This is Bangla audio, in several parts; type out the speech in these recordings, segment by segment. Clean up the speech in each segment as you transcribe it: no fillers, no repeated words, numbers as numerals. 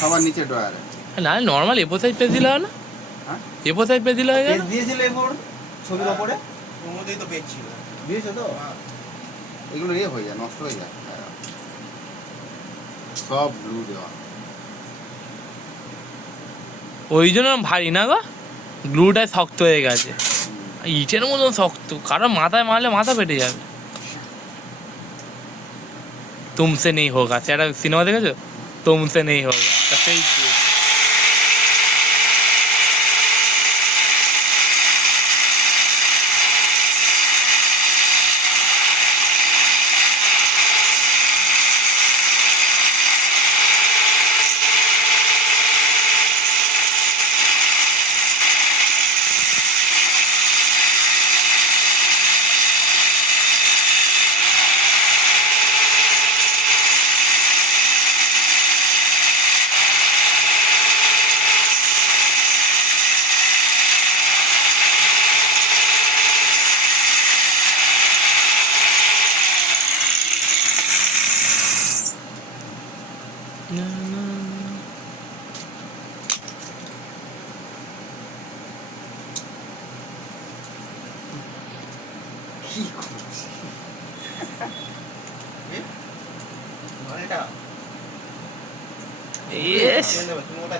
সবার নিচে ড্রয়ারে। না নর্মাল এপো সাইজ পেজ দিলে হয় না? হ্যাঁ এপো সাইজ পেজ দিলে হয় পেজ না? দিয়েছিল এরপর ছবির ওপরে ওর মধ্যেই তো পেজ ছিল। দিয়েছে তো এগুলো ইয়ে হয়ে যায়, নষ্ট হয়ে যায় সব ব্লু দেওয়া। ওই জন্য ভারী না গো, গ্লুটাই শক্ত হয়ে গেছে, ইটের মতন শক্ত, কারো মাথায় মারলে মাথা ফেটে যাবে। তুমসে নেই হোগা, সেটা সিনেমা দেখেছো? তুমসে নেই হোগা, সেই কি করছিস? মালটা ইয়েস। তুমি ওটা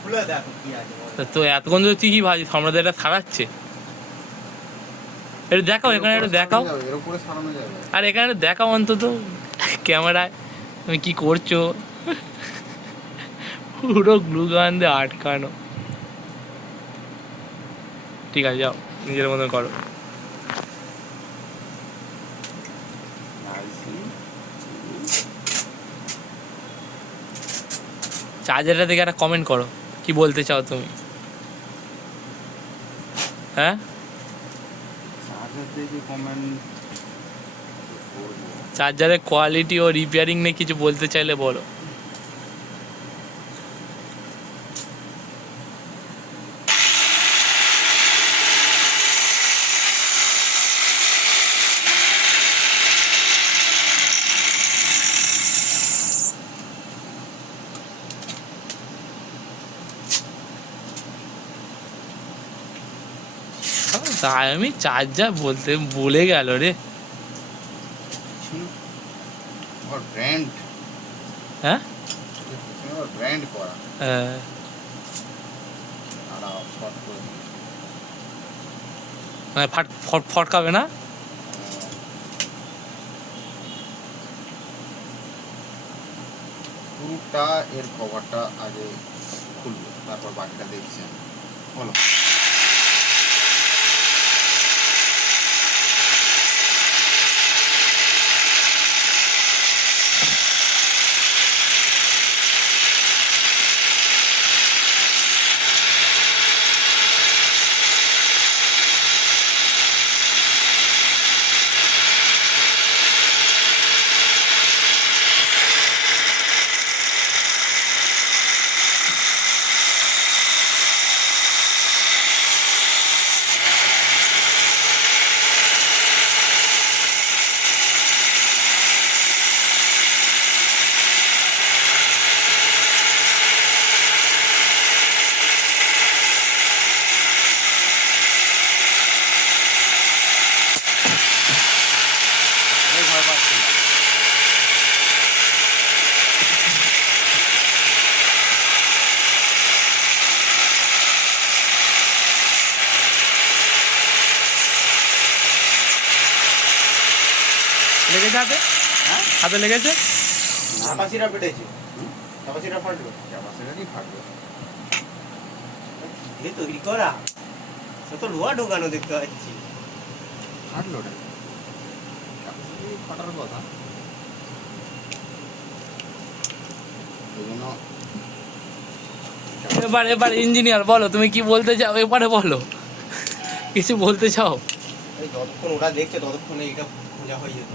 খুলে দেখো কি আছে। তো এতক্ষণ তো তুই কি ভাবছিস সম্রাট এটা ছাড়াচ্ছে? এটা দেখাও, এখানে একটু দেখাও, এর উপরে সারানো যাবে। আর এখানে একটু দেখাও অন্তত ক্যামেরায় তুমি কি করছো। পুরো গ্লু গান দিয়ে আটকানো। ঠিক আছে যাও, নিজের মতন করো। চার্জারটা দেখে একটা কমেন্ট করো, কি বলতে চাও তুমি? হ্যাঁ চার্জার দেখে কমেন্ট চার্জারের কোয়ালিটি ও রিপেয়ারিং নিয়ে কিছু বলতে চাইলে বলো। তাই আমি চার্জার বলতে বলে গেল রে। ওর ব্র্যান্ড, হ্যাঁ ওর ব্র্যান্ড করা হ্যাঁ, আর শর্ট করে মানে ফটকাবে না। পুরোটা এর কভারটা আগে খুলবো, তারপর বাকিটা দেখছি আমি। বলো ভয় পাচ্ছিলাম। লেগেছে হাতে? হ্যাঁ হাতে লেগেছে? ক্যাপাসিটা পেটেছে, ক্যাপাসিটা ফাটলো। ক্যাপাসিটারই ফাটবে। এ তৈরি করা সে তো লোহা ঢোকানো দেখতে পাচ্ছি। ফাটলো ওটা, ক্যাপাসিটারই ফাটার কথা। এই জন্য এবার ইঞ্জিনিয়ার বলো তুমি কি বলতে চাও, এবারে বলো কিছু বলতে চাও। এই যতক্ষণ ওরা দেখছে ততক্ষণে এটা খোঁজা হয়ে যেত।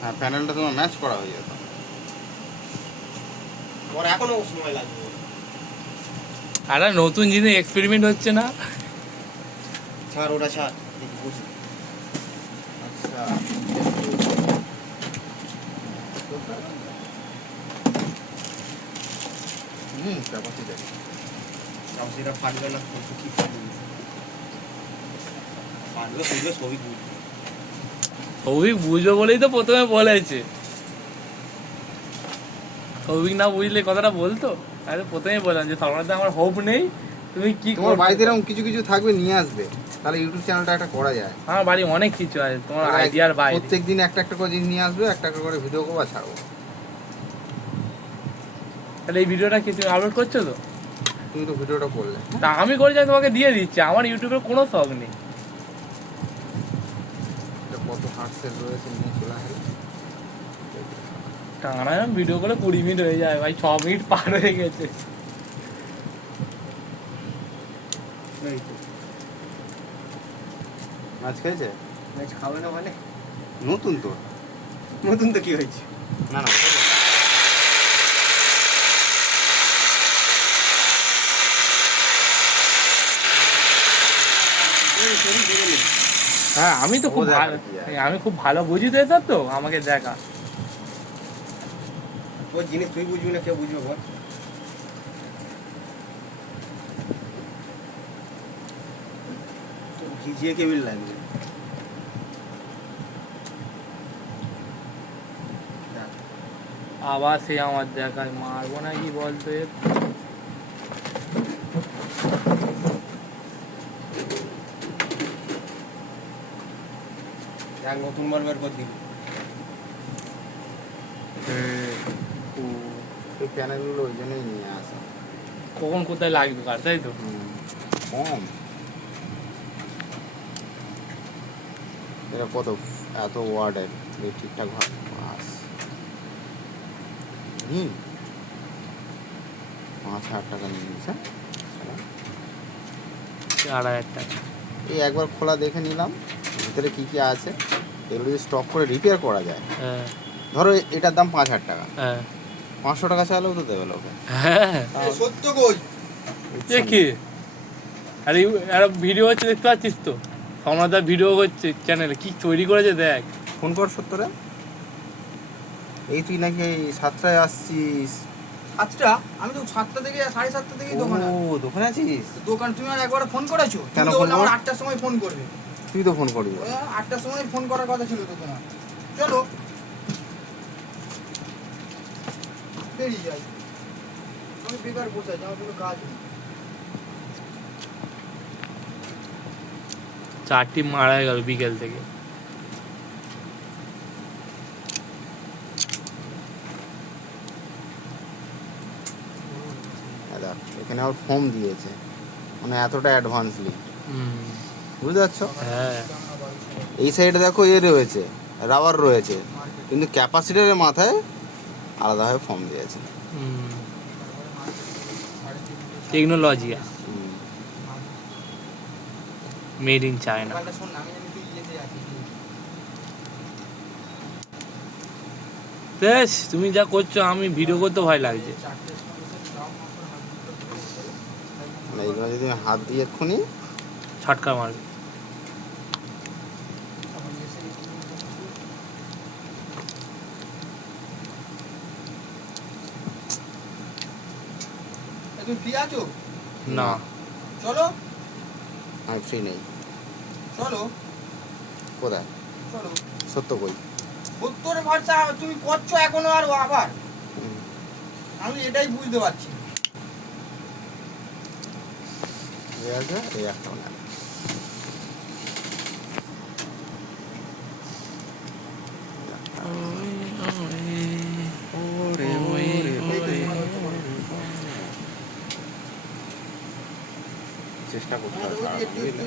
হ্যাঁ প্যানেলটা তোমার ম্যাচ করা হয়ে যেত। ওর এখনো সময় লাগবে। আর নতুন জিনিস এক্সপেরিমেন্ট হচ্ছে না। ছাড় ওটা ছাড়, দেখি বসি। আচ্ছা ক্যাপাসিটি তাও সেটা ফাটবে না, কিন্তু কি ফাটবে? ফাটবে বুঝবে সবই বুঝবে। সৌভিক বুঝবে বলেই তো প্রথমে বলেছে। সৌভিক না বুঝলে কথাটা বলতো, আমি তো প্রথমেই বললাম যে সর্বনাথ আমার হোপ নেই, তুমি কি তোমার করবে? বাড়িতে এরকম কিছু কিছু থাকবে, নিয়ে আসবে, তাহলে ইউটিউব চ্যানেলটা একটা করা যায়। আমার বাড়ি অনেক কিছু আছে, তোমার আইডিয়ার বাইরে। প্রত্যেকদিন একটা একটা করে জিনিস নিয়ে আসবে, একটা একটা করে ভিডিও করবো আর ছাড়বো। তাহলে এই ভিডিওটা কি তুমি আপলোড করছো তো? তুমি তো ভিডিওটা করলে। তা আমি করে যাই তোমাকে দিয়ে দিচ্ছি, আমার ইউটিউবের কোনো শখ নেই। এটা কত হার্টসেল রয়েছে নিয়ে চলে আসবে। টানা ভিডিও করে 20 মিনিট হয়ে যায় ভাই, 6 মিনিট পার হয়ে গেছে। এই তো। মাছ খেয়েছে? ম্যাচ খাবে না মানে? নতুন তো। নতুন তো কি হয়েছে? না না, ওটা বলো। এই শরীর ভেঙে নেই। হ্যাঁ আমি তো খুব ও দেখা ভালো, কি যায়। আমি খুব ভালো বুঝি তো এসব, তো আমাকে দেখা। ওই জিনিস তুই বুঝবি না, কেউ বুঝবে বল? তো ভিজিয়ে কেবিল লাগবে। দেখ, আবার সে আমার দেখায়, মারবো না কি বলতো এর? দেখ নতুন মাল বের করে দিবি। এই প্যানেলগুলো ওই জন্যই নিয়ে আসা। কখন কোথায় লাগবে কার, তাই তো? কম। এটা কত, এত ওয়ার্ডের ঠিকঠাক ভাবে বাস নিন 5,000 টাকা নিয়ে নিয়েছে। 2,500 টাকা। এই একবার খোলা দেখে নিলাম ভিতরে কি কি আছে, এগুলো যদি স্টক করে রিপেয়ার করা যায়। হ্যাঁ ধরো এটার দাম 5,000 টাকা, হ্যাঁ 500 টাকা চাইলেও তো দেবে লোকে। হ্যাঁ। সত্য কই? এ কি? আরে একটা ভিডিও হচ্ছে, দেখতে পাচ্ছিস তো? সর্বনাথ ভিডিও করছে চ্যানেলে, কি তৈরি করেছে দেখ। ফোন কর সত্তরে। এই তুই নাকি এই 7টায় আসছিস? আচ্ছা, আমি তো 7টা থেকে 7:30 থেকেই দোকানে। ও দোকানে আছিস? দোকান তুমি আর একবার ফোন করেছো? কেন তুমি তো ফোন বললে আমার করবো? 8টার সময় ফোন করবে। তুই তো ফোন করবি। ওই 8টার সময় ফোন করার কথা ছিল তো তোমার। চলো বেরিয়ে যাই। আমি বেকার বসে আছি, আমার কোনো কাজ নেই। 4টি মারা গেল বিকেল থেকে। দেখ এখানে আবার ফর্ম দিয়েছে, মানে এতটা অ্যাডভান্সলি, বুঝতে পারছো? হ্যাঁ এই সাইডে দেখো এ রয়েছে, রাবার রয়েছে, কিন্তু ক্যাপাসিটারের মাথায় আলাদাভাবে ফর্ম দিয়েছে। টেকনোলজিয়া মেড ইন চায়না। সকালটা শোন না, আমি জানি তুই যেতে আছিস। বেশ তুমি যা করছো, আমি ভিডিও করতে ভয় লাগছে। 4টের সময় এসে যাও মাত্র হাত মুখটা ধুয়ে এসে, মানে এইগুলো যদি আমি হাত দিয়ে এক্ষুনি, ছটকা মারবে। তখন এসে তুমি ফ্রি আছো? না চলো আমি ফ্রি নেই। চলো কোথায়? চলো। সত্য কই? উত্তর ভরসা তুমি করছো এখনো আর আবার, আমি এটাই বুঝতে পারছি। এই আছে, এই একটাও না। চেষ্টা করতে হবে সারাটা, বুঝলে?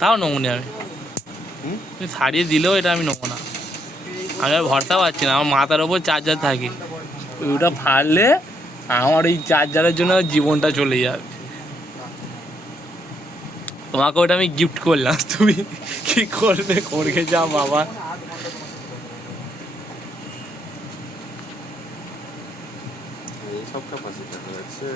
তাও নমুনি আমি, হুম? তুমি ছাড়িয়ে দিলেও এটা আমি নেবো না। আমি আর ভরসা পাচ্ছি না, আমার মাথার ওপর চার্জার থাকে, ওটা ফাড়লে আমার এই চার্জারের জন্য জীবনটা চলে যাবে। তোমাকে ওটা আমি গিফট করলাম, তুমি কি করবে করে যাও বাবা। এই সব ক্যাপাসিটি রয়েছে।